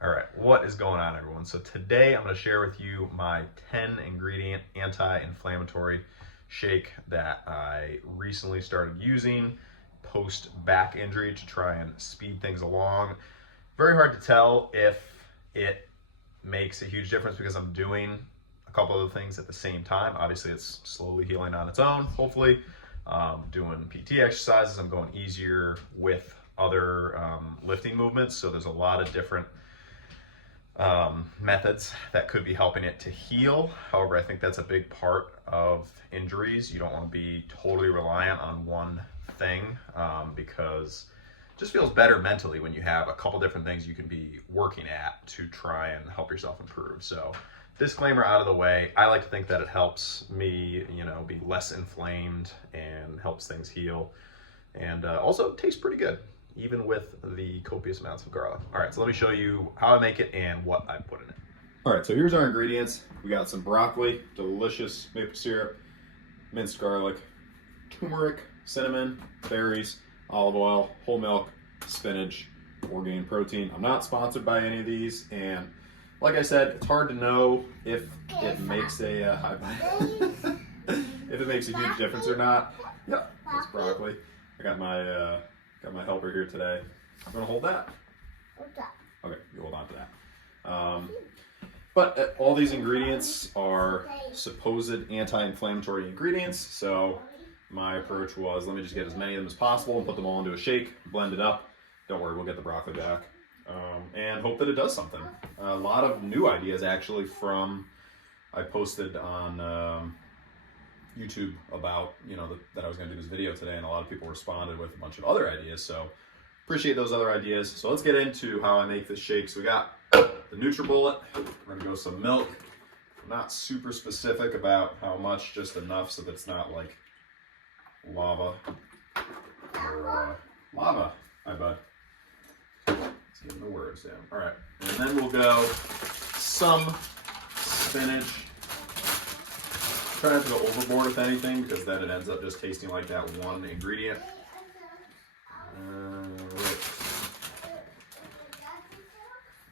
All right, what is going on, everyone? So today I'm going to share with you my 10 ingredient anti-inflammatory shake that I recently started using post back injury to try and speed things along. Very hard to tell if it makes a huge difference because I'm doing a couple other things at the same time. Obviously, it's slowly healing on its own, hopefully. Doing PT exercises, I'm going easier with other lifting movements, so there's a lot of different methods that could be helping it to heal. However, I think that's a big part of injuries. You don't want to be totally reliant on one thing because it just feels better mentally when you have a couple different things you can be working at to try and help yourself improve. So disclaimer out of the way, I like to think that it helps me, be less inflamed and helps things heal. And also tastes pretty good, even with the copious amounts of garlic. All right, so let me show you how I make it and what I put in it. All right, so here's our ingredients. We got some broccoli, delicious maple syrup, minced garlic, turmeric, cinnamon, berries, olive oil, whole milk, spinach, orgain protein. I'm not sponsored by any of these, and like I said, it's hard to know if it makes a if it makes a huge difference or not. Yep, that's broccoli. I got my helper here today. I'm gonna hold that. Okay, you hold on to that. But all these ingredients are supposed anti-inflammatory ingredients, so my approach was, let me just get as many of them as possible and put them all into a shake, blend it up. Don't worry, we'll get the broccoli back. And hope that it does something. A lot of new ideas actually I posted on YouTube about, that I was going to do this video today, and a lot of people responded with a bunch of other ideas. So appreciate those other ideas. So let's get into how I make this shake. So we got the NutriBullet. We're going to go some milk. I'm not super specific about how much, just enough so that it's not like lava. Lava, hi bud. Let's get the words down. All right, and then we'll go some spinach. Try not to go overboard with anything because then it ends up just tasting like that one ingredient. Right.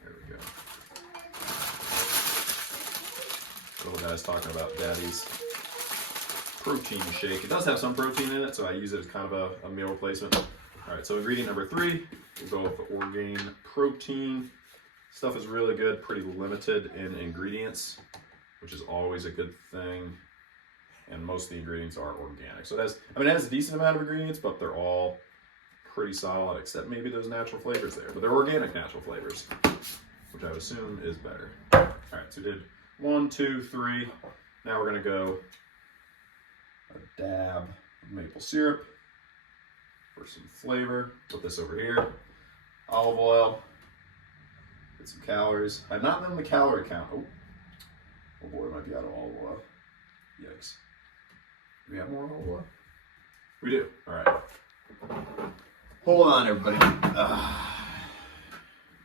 There we go. Little guy's talking about Daddy's protein shake. It does have some protein in it, so I use it as kind of a meal replacement. All right, so ingredient number 3, we'll go with the orgain protein. Stuff is really good, pretty limited in ingredients, which is always a good thing. And most of the ingredients are organic. So it has a decent amount of ingredients, but they're all pretty solid, except maybe those natural flavors there. But they're organic natural flavors, which I would assume is better. All right, so we did 1, 2, 3. Now we're gonna go a dab of maple syrup for some flavor. Put this over here. Olive oil. Get some calories. I've not done the calorie count. Oh boy, I might be out of olive oil. Yikes. Do we have more olive oil? We do. All right. Hold on, everybody.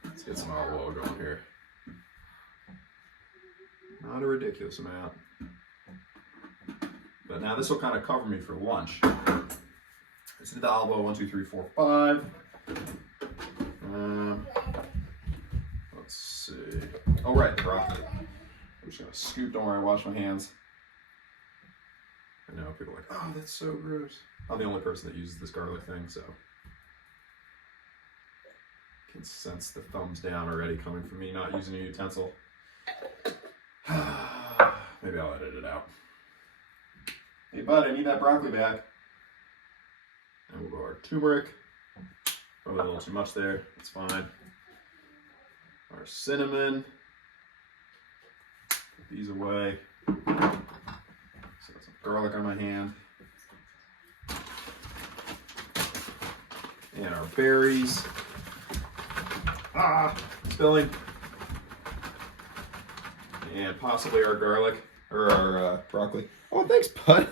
Let's get some olive oil going here. Not a ridiculous amount. But now this will kind of cover me for lunch. Let's do the olive oil. 1, 2, 3, 4, 5. Let's see. Oh, right, the broccoli. I'm just gonna scoop. Don't worry, I wash my hands. I know people are like, oh, that's so gross. I'm the only person that uses this garlic thing, so I can sense the thumbs down already coming from me not using a utensil. Maybe I'll edit it out. Hey, bud, I need that broccoli back. And we'll go our turmeric. Probably a little too much there. It's fine. Our cinnamon. Put these away. So got some garlic on my hand. And our berries. Spilling. And possibly our garlic, or our broccoli. Oh, thanks, bud.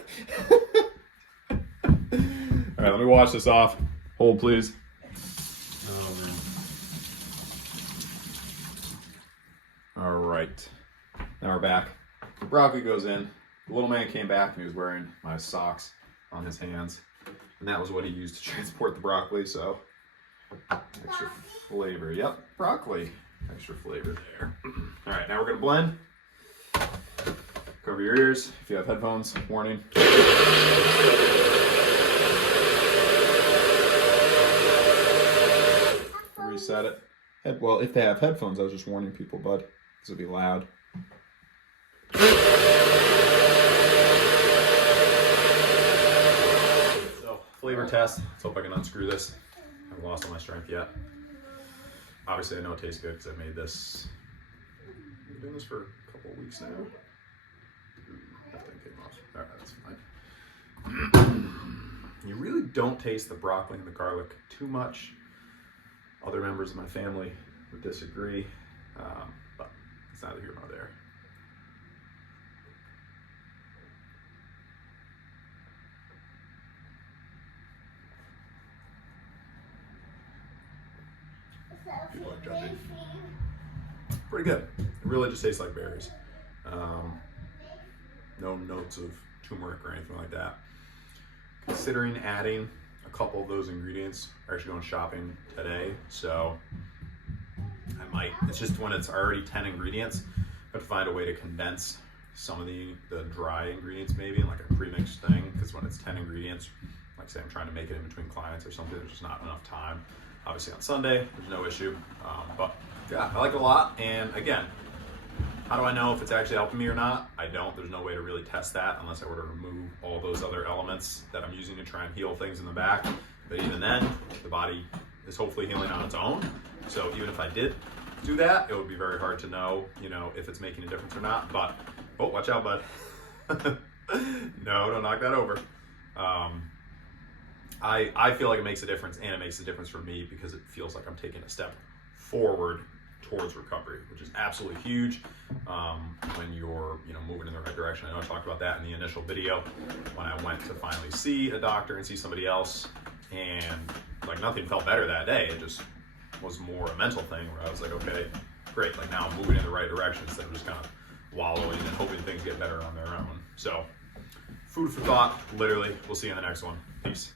All right, let me wash this off. Hold, please. Oh, man. All right, now we're back. The broccoli goes in. The little man came back and he was wearing my socks on his hands. And that was what he used to transport the broccoli, so extra flavor. Yep, broccoli. Extra flavor there. All right, now we're gonna blend. Cover your ears. If you have headphones, warning. Reset it. Well, if they have headphones, I was just warning people, bud, because it'll be loud. So, flavor test. Let's hope I can unscrew this. I haven't lost all my strength yet. Obviously, I know it tastes good because I've made this. I've been doing this for a couple of weeks now. That thing came off. All right, that's fine. You really don't taste the broccoli and the garlic too much. Other members of my family would disagree, but it's neither here nor there. People are judging. Pretty good. It really just tastes like berries. No notes of turmeric or anything like that. Considering adding a couple of those ingredients, I'm actually going shopping today, so I might. It's just when it's already 10 ingredients, I have to find a way to condense some of the dry ingredients maybe in like a pre-mixed thing, because when it's 10 ingredients, like say I'm trying to make it in between clients or something, there's just not enough time. Obviously on Sunday, there's no issue, but yeah, I like it a lot. And again, how do I know if it's actually helping me or not? I don't. There's no way to really test that unless I were to remove all those other elements that I'm using to try and heal things in the back. But even then, the body is hopefully healing on its own. So even if I did do that, it would be very hard to know, if it's making a difference or not. But, oh, watch out, bud. No, don't knock that over. I feel like it makes a difference, and it makes a difference for me because it feels like I'm taking a step forward towards recovery, which is absolutely huge when you're moving in the right direction. I know I talked about that in the initial video when I went to finally see a doctor and see somebody else, and like nothing felt better that day. It just was more a mental thing where I was like, okay, great, like now I'm moving in the right direction instead of just kind of wallowing and hoping things get better on their own. So food for thought, literally. We'll see you in the next one. Peace.